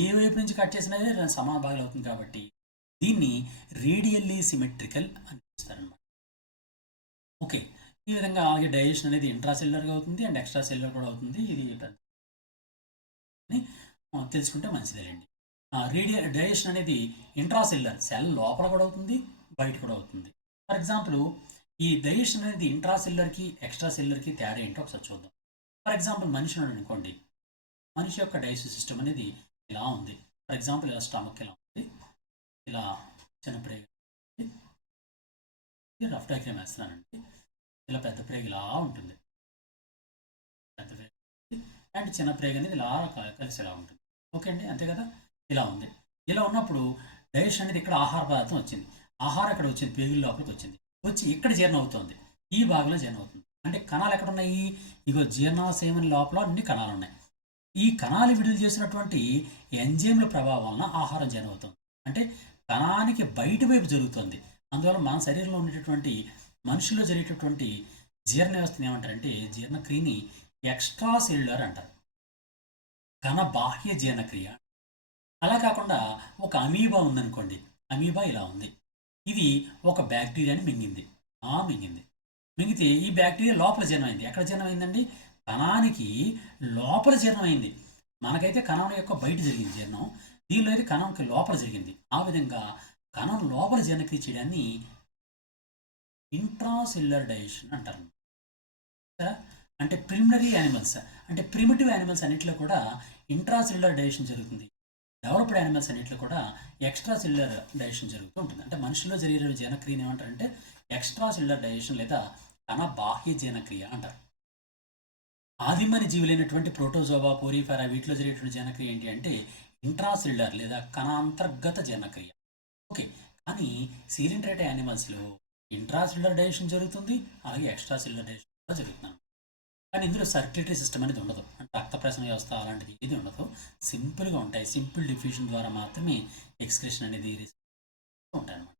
ఏ వైపు నుంచి కట్ చేసినది 2 సమాన భాగాలు అవుతుంది. కాబట్టి దీన్ని రేడియల్లీ సిమెట్రికల్ అని పిలుస్తారనమాట. ఓకే, ఈ విధంగా అలాగే డైజెషన్ అనేది ఇంట్రాసెల్యులర్గా అవుతుంది అండ్ ఎక్స్ట్రా సెల్యులర్ కూడా అవుతుంది. ఇది తెలుసుకుంటే మంచిదేనండి. డైజెషన్ అనేది ఇంట్రాసెల్యులర్, సెల్ లోపల కూడా అవుతుంది, బయట కూడా అవుతుంది. ఫర్ ఎగ్జాంపుల్ ఈ డైజెషన్ అనేది ఇంట్రాసెల్యులర్కి ఎక్స్ట్రా సెల్యులర్కి తేడా ఏంటో ఒకసారి చూద్దాం. ఫర్ ఎగ్జాంపుల్ మనిషి ఉన్నాడు అనుకోండి. మనిషి యొక్క డైజెషన్ సిస్టమ్ అనేది ఇలా ఉంది. ఫర్ ఎగ్జాంపుల్ ఇలా స్టమక్ ఇలా ఉంది, ఇలా చిన్న ప్రేగు, రఫ్ డయాగ్రామ్ వేస్తున్నానండి. ఇలా పెద్ద ప్రేగు ఇలా ఉంటుంది, పెద్ద ప్రేగు అండ్ చిన్న ప్రేగు అనేది ఇలా కలిసి ఇలా ఉంటుంది. ఓకే అండి, అంతే కదా. ఇలా ఉంది. ఇలా ఉన్నప్పుడు డైజెషన్ అనేది ఇక్కడ ఆహార పదార్థం వచ్చింది, ఆహారం ఇక్కడ వచ్చింది, పేగుల లోపలికి వచ్చింది, వచ్చి ఇక్కడ జీర్ణం అవుతుంది, ఈ భాగంలో జీర్ణం అవుతుంది. అంటే కణాలు ఎక్కడ ఉన్నాయి? ఇగో జీర్ణాశయం లోపల అన్ని కణాలు ఉన్నాయి. ఈ కణాలు విడుదల చేసినటువంటి ఎంజైమ్ల ప్రభావం వలన ఆహారం జీర్ణం అవుతుంది. అంటే కణానికి బయట వైపు జరుగుతుంది. అందువల్ల మన శరీరంలో ఉండేటటువంటి మనుషుల్లో జరిగేటటువంటి జీర్ణ వ్యవస్థను ఏమంటారంటే జీర్ణక్రియని ఎక్స్ట్రా సెల్యులర్ అంటారు, కణ బాహ్య జీర్ణక్రియ. అలా కాకుండా ఒక అమీబా ఉందనుకోండి. అమీబా ఇలా ఉంది. ఇది ఒక బ్యాక్టీరియాని మింగితే ఈ బ్యాక్టీరియా లోపల జీర్ణమైంది. ఎక్కడ జీర్ణమైందండి? కణానికి లోపల జీర్ణమైంది. మనకైతే కణం యొక్క బయట జరిగింది జీర్ణం, దీనిలో అయితే కణంకి లోపల జరిగింది. ఆ విధంగా కణం లోపల జీర్ణక్రియ చేయడాన్ని ఇంట్రాసెల్యులర్ డైజెషన్ అంటారు. అంటే ప్రిలిమినరీ యానిమల్స్, అంటే ప్రిమిటివ్ యానిమల్స్ అన్నింటిలో కూడా ఇంట్రాసెల్యులర్ డైజెషన్ జరుగుతుంది. డెవలప్డ్ యానిమల్స్ అన్నింటిలో కూడా ఎక్స్ట్రా సెల్యులర్ డైజెషన్ జరుగుతూ ఉంటుంది. అంటే మనుషుల్లో జరిగిన జీర్ణక్రియని ఏమంటారంటే ఎక్స్ట్రా సెల్యులర్ డైజెషన్ లేదా కణ బాహ్య జీర్ణక్రియ అంటారు. ఆదిమని జీవులైనటువంటి ప్రోటోజోవా, పోరిఫెరా వీటిలో జరిగేటువంటి జీర్ణక్రియ ఏంటి అంటే ఇంట్రాసెల్యులర్ లేదా కణాంతర్గత జీర్ణక్రియ. ఓకే, కానీ సీలింట్రేట్ యానిమల్స్లో ఇంట్రాసెల్యులర్ డైజెషన్ జరుగుతుంది, అలాగే ఎక్స్ట్రా సెల్యులర్ డైజెషన్ కూడా జరుగుతుంది. కానీ ఇందులో సర్క్యులేటరీ సిస్టమ్ అనేది ఉండదు, అంటే రక్త ప్రసరణ వ్యవస్థ అలాంటిది ఏది ఉండదు. సింపుల్గా ఉంటాయి. సింపుల్ డిఫ్యూషన్ ద్వారా మాత్రమే ఎక్స్క్రెషన్ అనేది ఉంటాయి అన్నమాట.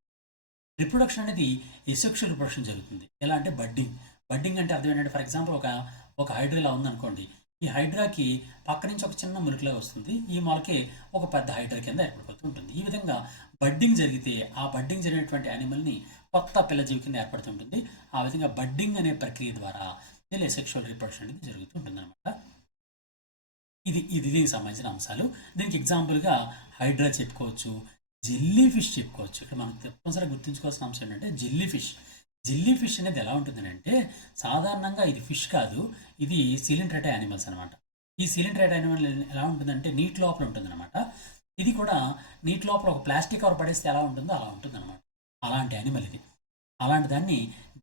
రిప్రొడక్షన్ అనేది ఎసెక్షువల్ రిప్రొడక్షన్ జరుగుతుంది. ఎలా అంటే బడ్డింగ్ అంటే అర్థం ఏంటంటే ఫర్ ఎగ్జాంపుల్ ఒక హైడ్రా ఉందనుకోండి. ఈ హైడ్రాకి పక్క నుంచి ఒక చిన్న మొలకలా వస్తుంది, ఈ మొలకే ఒక పెద్ద హైడ్రా కింద ఏర్పడిపోతూ ఉంటుంది. ఈ విధంగా బడ్డింగ్ జరిగితే ఆ బడ్డింగ్ జరిగినటువంటి యానిమల్ని కొత్త పిల్లజీవి కింద ఏర్పడుతుంటుంది. ఆ విధంగా బడ్డింగ్ అనే ప్రక్రియ ద్వారా ఇలా సెక్షువల్ రిప్రొడక్షన్ అనేది జరుగుతూ ఉంటుంది అనమాట. దీనికి సంబంధించిన అంశాలు. దీనికి ఎగ్జాంపుల్గా హైడ్రా చెప్పుకోవచ్చు, జెల్లీ ఫిష్ చెప్పుకోవచ్చు. ఇక్కడ మనం తప్పనిసరిగా గుర్తుంచుకోవాల్సిన అంశం ఏంటంటే జెల్లీ ఫిష్ అనేది ఎలా ఉంటుంది అంటే సాధారణంగా ఇది ఫిష్ కాదు, ఇది సిలింట్రేటా యానిమల్స్ అనమాట. ఈ సిలింట్రేటా యానిమల్ ఎలా ఉంటుందంటే నీటి లోపల ఉంటుంది అనమాట. ఇది కూడా నీటి లోపల ఒక ప్లాస్టిక్ కవర్ పడేస్తే ఎలా ఉంటుందో అలా ఉంటుంది అనమాట. అలాంటి యానిమల్ ఇది. అలాంటి దాన్ని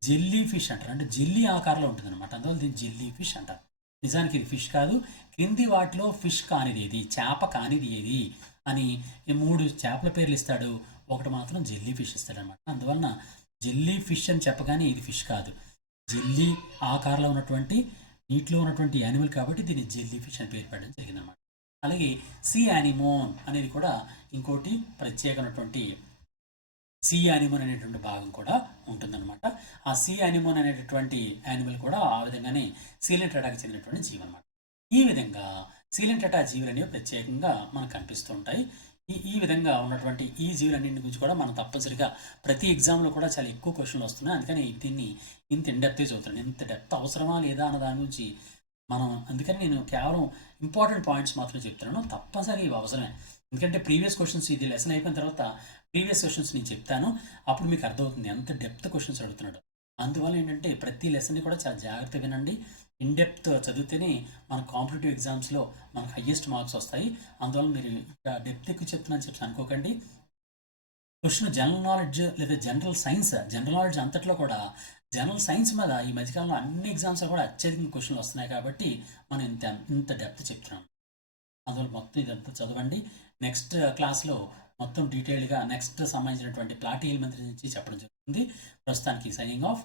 జెల్లీ ఫిష్ అంటారు, అంటే జెల్లీ ఆకారంలో ఉంటుంది అనమాట. అందువల్ల దీన్ని జెల్లీ ఫిష్ అంటారు. నిజానికి ఇది ఫిష్ కాదు. క్రింది వాటిలో ఫిష్ కానిది ఏది, చేప కానిది ఏది అని ఈ 3 చేపల పేర్లు ఇస్తాడు. ఒకటి మాత్రం జెల్లీ ఫిష్ ఇస్తాడనమాట. అందువలన జెల్లీ ఫిష్ అని చెప్పగానే ఇది ఫిష్ కాదు. జెల్లీ ఆకారంలో ఉన్నటువంటి నీటిలో ఉన్నటువంటి యానిమల్ కాబట్టి దీన్ని జెల్లీ ఫిష్ అని పేరు పెట్టడం జరిగిందనమాట. అలాగే సీ యానిమోన్ అనేది కూడా ఇంకోటి ప్రత్యేకమైనటువంటి సీ యానిమోన్ అనేటువంటి భాగం కూడా ఉంటుందన్నమాట. ఆ సీ యానిమోన్ అనేటటువంటి యానిమల్ కూడా ఆ విధంగానే సీలెంట్ టెట్రాకి చెందినటువంటి జీవి అనమాట. ఈ విధంగా సీలెంట్ టెట్రా జీవులు అనేవి ప్రత్యేకంగా మనకు కనిపిస్తూ ఉంటాయి. ఈ విధంగా ఉన్నటువంటి ఈ జీవులన్నింటి గురించి కూడా మనం తప్పనిసరిగా ప్రతి ఎగ్జామ్లో కూడా చాలా ఎక్కువ క్వశ్చన్లు వస్తున్నాయి. అందుకని దీన్ని ఇంత ఇన్డెప్త్గా చదువుతాను. ఇంత డెప్త్ అవసరమా లేదా అన్న దాని గురించి మనం, అందుకని నేను కేవలం ఇంపార్టెంట్ పాయింట్స్ మాత్రం చెప్తున్నాను. తప్పనిసరిగా ఇవి అవసరమే. ఎందుకంటే ప్రీవియస్ క్వశ్చన్స్, ఇది లెసన్ అయిపోయిన తర్వాత ప్రీవియస్ క్వశ్చన్స్ నేను చెప్తాను. అప్పుడు మీకు అర్థమవుతుంది ఎంత డెప్త్ క్వశ్చన్స్ అడుగుతున్నాడు. అందువల్ల ఏంటంటే ప్రతి లెసన్ని కూడా చాలా జాగ్రత్తగా వినండి. ఇన్ డెప్త్ చదివితేనే మన కాంపిటేటివ్ ఎగ్జామ్స్లో మనకు హయ్యెస్ట్ మార్క్స్ వస్తాయి. అందువల్ల మీరు డెప్త్ ఎక్కువ చెప్తున్నాను చెప్పి అనుకోకండి. క్వశ్చన్ జనరల్ నాలెడ్జ్ లేదా జనరల్ సైన్స్, జనరల్ నాలెడ్జ్ అంతట్లో కూడా జనరల్ సైన్స్ మీద ఈ మధ్యకాలంలో అన్ని ఎగ్జామ్స్లో కూడా అత్యధిక క్వశ్చన్లు వస్తున్నాయి కాబట్టి మనం ఇంత డెప్త్ చెప్తున్నాం. అందువల్ల మొత్తం ఇదంతా చదవండి. నెక్స్ట్ క్లాస్లో మొత్తం డీటెయిల్డ్గా నెక్స్ట్ సంబంధించినటువంటి ప్లాట్ ఎలిమెంటరీ నుంచి చెప్పడం జరుగుతుంది. ప్రస్తుతానికి signing off.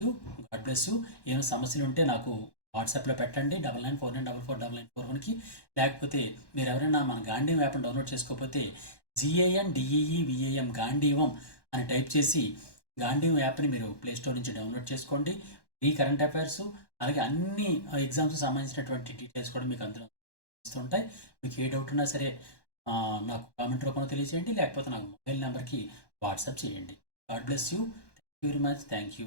God bless you. ఏమైనా సమస్యలు ఉంటే నాకు వాట్సాప్లో పెట్టండి 9949449941కి. లేకపోతే మీరు ఎవరైనా మన గాంధీవం యాప్ని డౌన్లోడ్ చేసుకోకపోతే GANDEEVAM గాంధీవం అని టైప్ చేసి గాంధీవం యాప్ని మీరు ప్లేస్టోర్ నుంచి డౌన్లోడ్ చేసుకోండి. ఈ కరెంట్ అఫైర్స్ అలాగే అన్ని ఎగ్జామ్స్ సంబంధించినటువంటి డీటెయిల్స్ కూడా మీకు అందులో ఇస్తుంటాయి. మీకు ఏ డౌట్ ఉన్నా సరే నాకు కామెంట్ రూపంలో తెలియజేయండి, లేకపోతే నాకు మొబైల్ నెంబర్కి వాట్సాప్ చేయండి. God bless you. Thank you very much. Thank you.